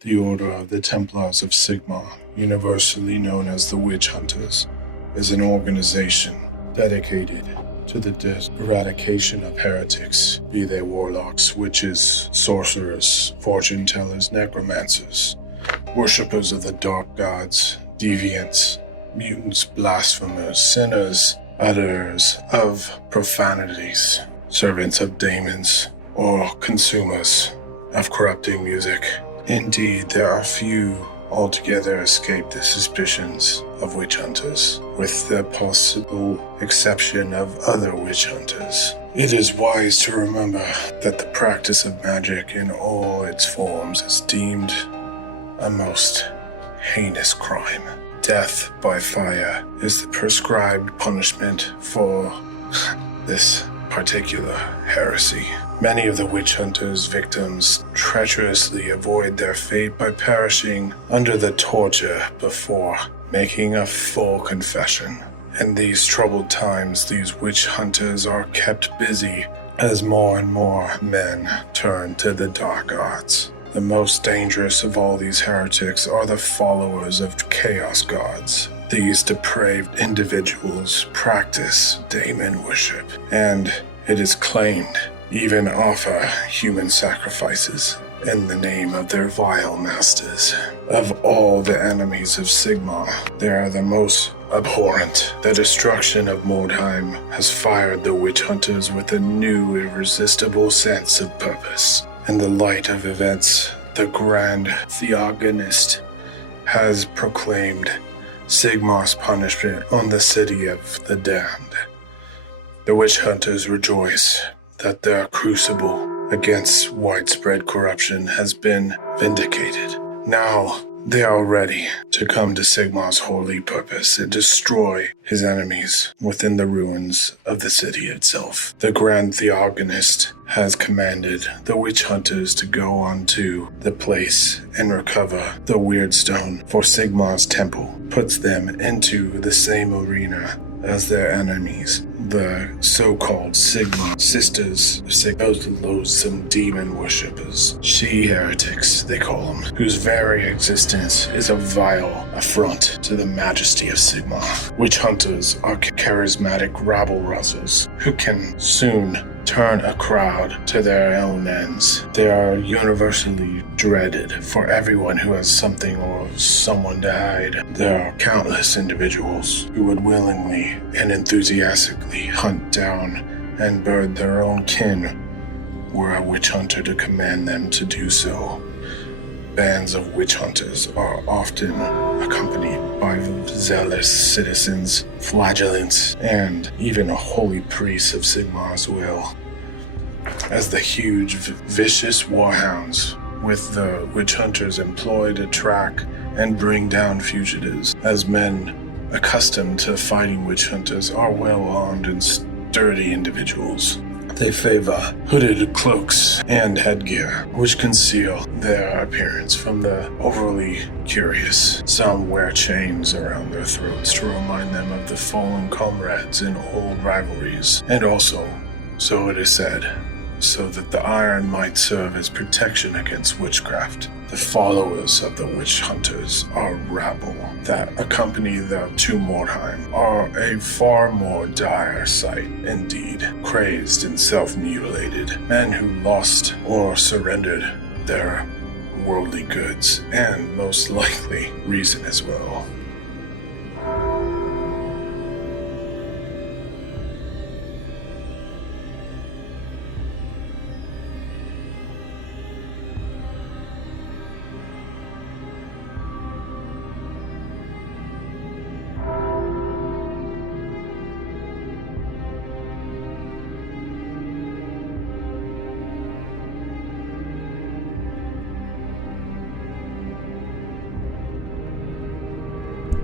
The Order of the Templars of Sigmar, universally known as the Witch Hunters, is an organization dedicated to the eradication of heretics, be they warlocks, witches, sorcerers, fortune tellers, necromancers, worshippers of the dark gods, deviants, mutants, blasphemers, sinners, utterers of profanities, servants of demons, or consumers of corrupting music. Indeed, there are few altogether escape the suspicions of witch hunters, with the possible exception of other witch hunters. It is wise to remember that the practice of magic in all its forms is deemed a most heinous crime. Death by fire is the prescribed punishment for this particular heresy. Many of the witch hunters' victims treacherously avoid their fate by perishing under the torture before making a full confession. In these troubled times, these witch hunters are kept busy as more and more men turn to the dark arts. The most dangerous of all these heretics are the followers of chaos gods. These depraved individuals practice demon worship, and it is claimed even offer human sacrifices in the name of their vile masters. Of all the enemies of Sigmar, they are the most abhorrent. The destruction of Mordheim has fired the witch hunters with a new, irresistible sense of purpose. In the light of events, the Grand Theogonist has proclaimed Sigmar's punishment on the city of the damned. The witch hunters rejoice that their crucible against widespread corruption has been vindicated. Now they are ready to come to Sigmar's holy purpose and destroy his enemies within the ruins of the city itself. The Grand Theogonist has commanded the witch hunters to go on to the place and recover the weird stone, for Sigmar's temple puts them into the same arena as their enemies, the so-called Sigmar Sisters of those loathsome demon worshippers, she-heretics, they call them, whose very existence is a vile affront to the majesty of Sigmar. Witch hunters are charismatic rabble-rousers who can soon turn a crowd to their own ends. They are universally dreaded for everyone who has something or someone to hide. There are countless individuals who would willingly and enthusiastically hunt down and burn their own kin were a witch hunter to command them to do so. Bands of witch hunters are often accompanied by zealous citizens, flagellants, and even a holy priest of Sigmar's will. As the huge, vicious warhounds with the witch hunters employ to track and bring down fugitives, as men accustomed to fighting witch hunters are well-armed and sturdy individuals. They favor hooded cloaks and headgear, which conceal their appearance from the overly curious. Some wear chains around their throats to remind them of the fallen comrades in old rivalries, and also, so it is said, so that the iron might serve as protection against witchcraft. The followers of the witch hunters are rabble that accompany them to Mordheim are a far more dire sight indeed. Crazed and self-mutilated men who lost or surrendered their worldly goods and most likely reason as well.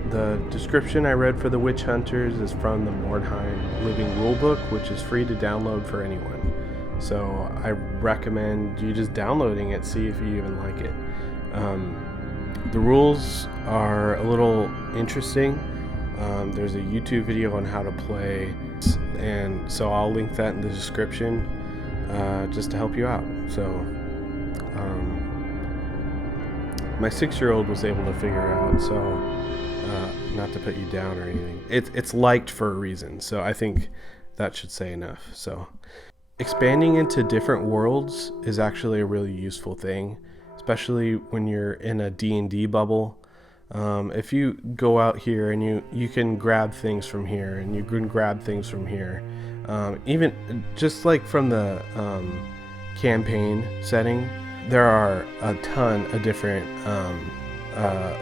The description I read for the Witch Hunters is from the Mordheim Living Rulebook, which is free to download for anyone. So I recommend you just downloading it, see if you even like it. The rules are a little interesting. There's a YouTube video on how to play, and so I'll link that in the description just to help you out. So my 6-year-old was able to figure out. So, not to put you down or anything, it's liked for a reason. So I think that should say enough. So, expanding into different worlds is actually a really useful thing, especially when you're in a D&D bubble. If you go out here and you can grab things from here and you can grab things from here, even just like from the campaign setting, there are a ton of different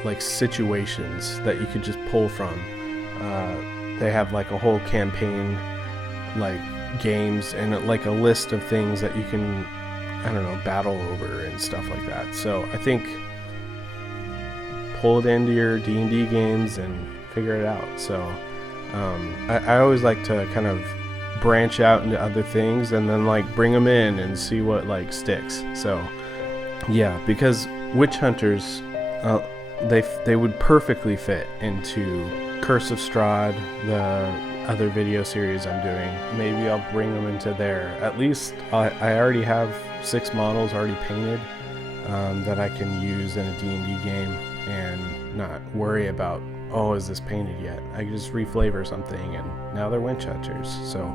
like situations that you could just pull from. They have like a whole campaign like games and like a list of things that you can, I don't know, battle over and stuff like that. So I think pull it into your D&D games and figure it out. So I always like to kind of branch out into other things and then like bring them in and see what like sticks. So yeah, because witch hunters, they would perfectly fit into Curse of Strahd, the other video series I'm doing. Maybe I'll bring them into there. At least I already have 6 models already painted that I can use in a D&D game and not worry about, oh, is this painted yet? I can just reflavor something and now they're witch hunters. So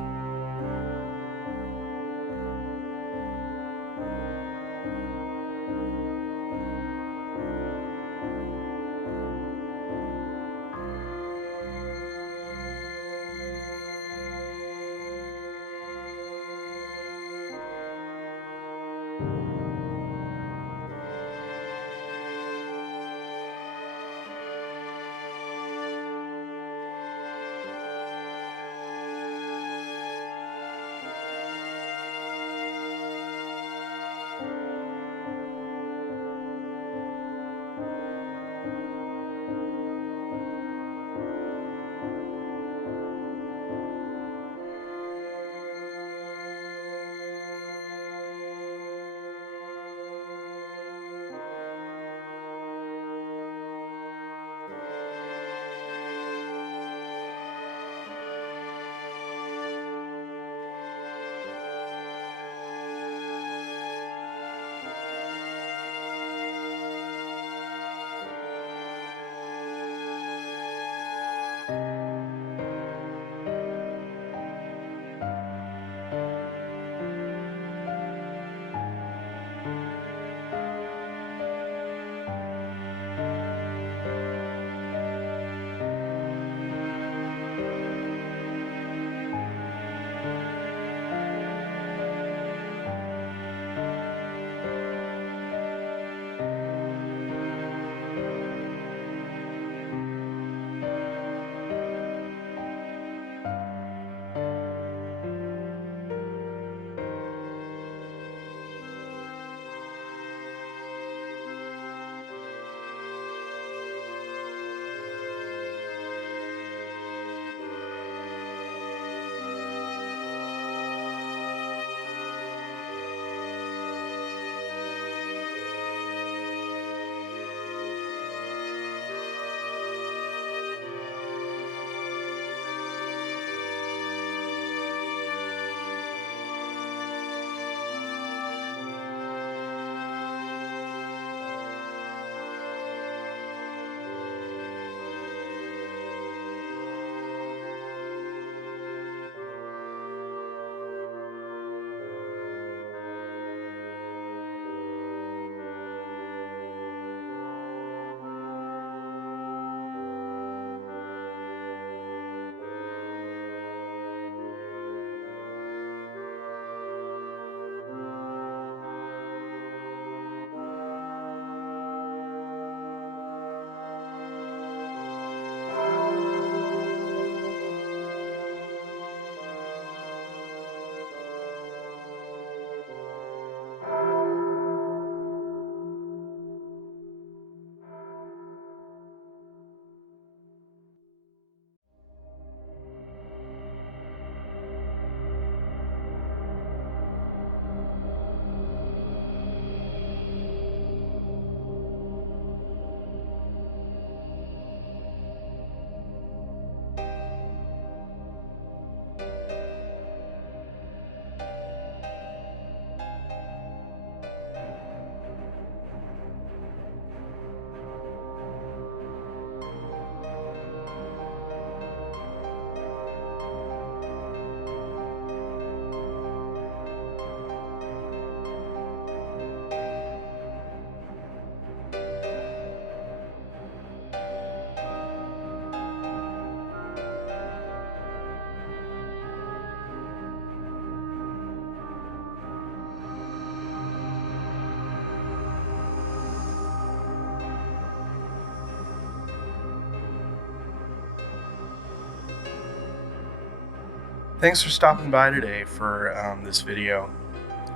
Thanks for stopping by today for this video.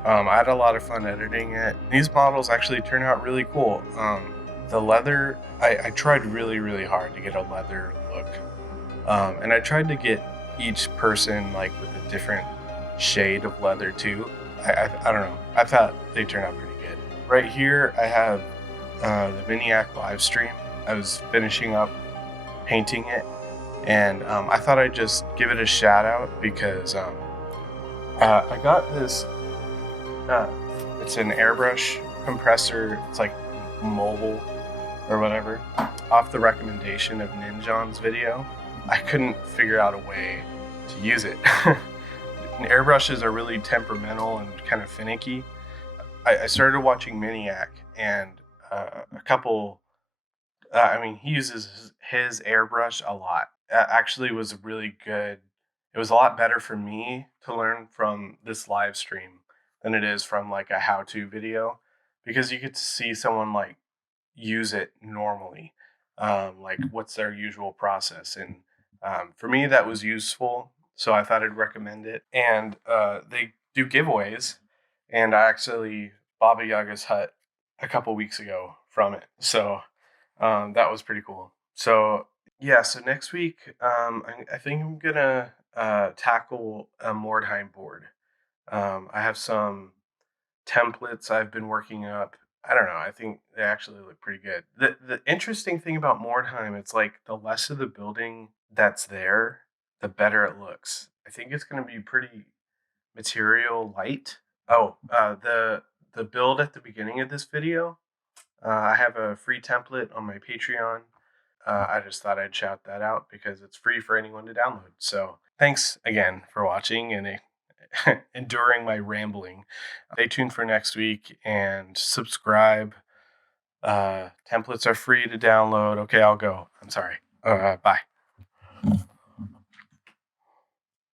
I had a lot of fun editing it. These models actually turn out really cool. The leather, I tried really hard to get a leather look. And I tried to get each person like with a different shade of leather too. I don't know. I thought they turned out pretty good. Right here, I have the Miniac live stream. I was finishing up painting it, and I thought I'd just give it a shout out because I got this. It's an airbrush compressor. It's like mobile or whatever. Off the recommendation of Ninjon's video, I couldn't figure out a way to use it. Airbrushes are really temperamental and kind of finicky. I started watching Miniac, and a couple. He uses his airbrush a lot. Actually, was really good. It was a lot better for me to learn from this live stream than it is from like a how-to video, because you get to see someone like use it normally, like what's their usual process. And for me, that was useful, so I thought I'd recommend it. And they do giveaways, and I actually Baba Yaga's hut a couple weeks ago from it, so that was pretty cool. So yeah, so next week I think I'm gonna tackle a Mordheim board. I have some templates I've been working up. I don't know. I think they actually look pretty good. The interesting thing about Mordheim, it's like the less of the building that's there, the better it looks. I think it's going to be pretty material light. Oh, the build at the beginning of this video, I have a free template on my Patreon. I just thought I'd shout that out because it's free for anyone to download. So thanks again for watching and enduring my rambling. Stay tuned for next week and subscribe. Templates are free to download. Okay, I'll go. I'm sorry. Bye.